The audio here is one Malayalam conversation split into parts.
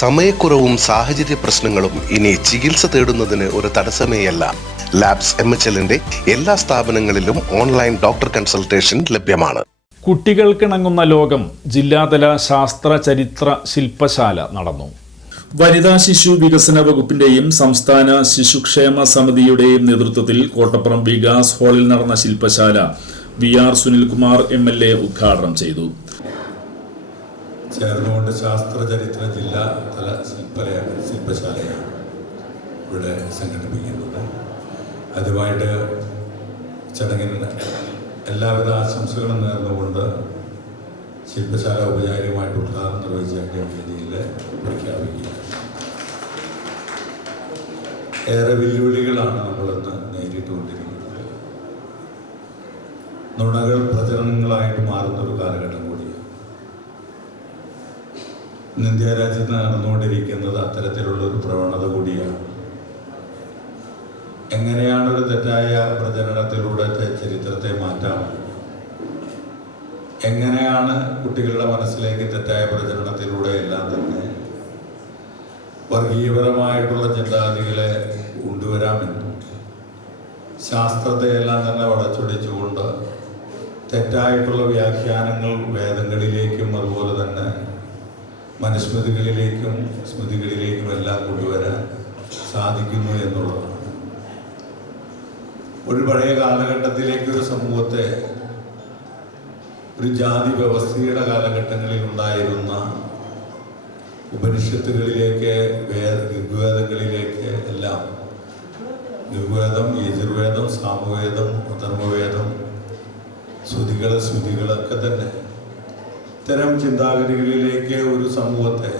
സമയക്കുറവും സാഹചര്യ പ്രശ്നങ്ങളും ഇനി ചികിത്സ തേടുന്നതിന് ഒരു തടസ്സമേയല്ല. ലാബ്സ് എം എച്ച് എല്ലിന്റെ എല്ലാ സ്ഥാപനങ്ങളിലും ഓൺലൈൻ ഡോക്ടർ കൺസൾട്ടേഷൻ ലഭ്യമാണ്. കുട്ടികൾക്കിണങ്ങുന്ന ലോകം ജില്ലാതല ശാസ്ത്ര ചരിത്ര ശില്പശാല നടന്നു. വനിതാ ശിശു വികസന വകുപ്പിന്റെയും സംസ്ഥാന ശിശുക്ഷേമ സമിതിയുടെയും നേതൃത്വത്തിൽ കോട്ടപ്പുറം വികാസ് ഹാളിൽ നടന്ന ശില്പശാല V R Sunilkumar M L A ഉദ്ഘാടനം ചെയ്തു. ചേർന്നുകൊണ്ട് ശാസ്ത്ര ചരിത്ര ജില്ലാ തല ശില്പലയാണ് ശില്പശാലയാണ് ഇവിടെ സംഘടിപ്പിക്കുന്നത്. അതുമായിട്ട് ചടങ്ങിന് എല്ലാവിധ ആശംസകളും നേർന്നുകൊണ്ട് ശില്പശാല ഔപചാരികമായിട്ട് ഉദ്ഘാടനം നിർവഹിച്ച വേദിയിൽ പ്രഖ്യാപിക്കുക ഏറെ വെല്ലുവിളികളാണ് നമ്മളിന്ന് നേരിട്ടുകൊണ്ടിരിക്കുന്നത്. നുണകൾ പ്രചരണങ്ങളായിട്ട് മാറുന്ന ഒരു കാലഘട്ടം ഇന്ത്യ രാജ്യത്ത് നടന്നുകൊണ്ടിരിക്കുന്നത് അത്തരത്തിലുള്ള ഒരു പ്രവണത കൂടിയാണ്. എങ്ങനെയാണ് ഒരു തെറ്റായ പ്രചരണത്തിലൂടെ ചരിത്രത്തെ മാറ്റാം? എങ്ങനെയാണ് കുട്ടികളുടെ മനസ്സിലേക്ക് തെറ്റായ പ്രചരണത്തിലൂടെ എല്ലാം തന്നെ വർഗീയപരമായിട്ടുള്ള ചിന്താഗതികളെ കൊണ്ടുവരാമെന്നും ശാസ്ത്രത്തെ എല്ലാം തന്നെ വളച്ചൊടിച്ചുകൊണ്ട് തെറ്റായിട്ടുള്ള വ്യാഖ്യാനങ്ങൾ വേദങ്ങളിലേക്കും അതുപോലെ തന്നെ മനുസ്മൃതികളിലേക്കും സ്മൃതികളിലേക്കും എല്ലാം കൊണ്ടുവരാൻ സാധിക്കുന്നു എന്നുള്ളതാണ്. ഒരു പഴയ കാലഘട്ടത്തിലേക്ക് ഒരു സമൂഹത്തെ ഒരു ജാതി വ്യവസ്ഥയുടെ കാലഘട്ടങ്ങളിൽ ഉണ്ടായിരുന്ന ഉപനിഷത്തുകളിലേക്ക് വേദ ഋഗ്വേദങ്ങളിലേക്ക് എല്ലാം ഋഗ്വേദം യജുർവേദം സാമവേദം ധർമ്മവേദം ശ്രുതികൾ ശ്രുതികളൊക്കെ തന്നെ ഇത്തരം ചിന്താഗതികളിലേക്ക് ഒരു സമൂഹത്തെ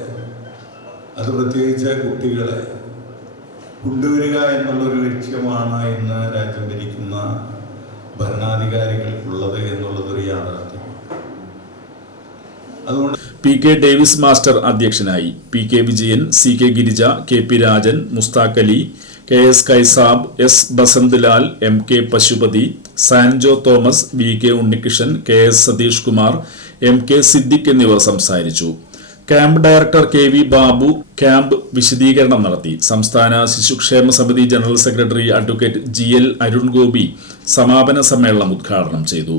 അത് പ്രത്യേകിച്ച് കുട്ടികളെ കൊണ്ടുവരിക എന്നുള്ളൊരു ലക്ഷ്യമാണ് ഇന്ന് രാജ്യം ഭരിക്കുന്ന ഭരണാധികാരികൾക്കുള്ളത് എന്നുള്ളതൊരു യാഥാർത്ഥ്യം. അതുകൊണ്ട് പി കെ ഡേവിസ് മാസ്റ്റർ അധ്യക്ഷനായി. P K Vijayan C K Girija K P Rajan Mustaq Ali K S Kaisab S Basantlal M K Pashupathi Sanjo Thomas V K Unnikrishnan K S Satheesh Kumar M K Siddique എന്നിവർ സംസാരിച്ചു. Camp director K V Babu camp വിശദീകരണം നടത്തി. സംസ്ഥാന ശിശുക്ഷേമ സമിതി general secretary advocate G L Arun Gopi സമാപന സമ്മേളനം ഉദ്ഘാടനം ചെയ്തു.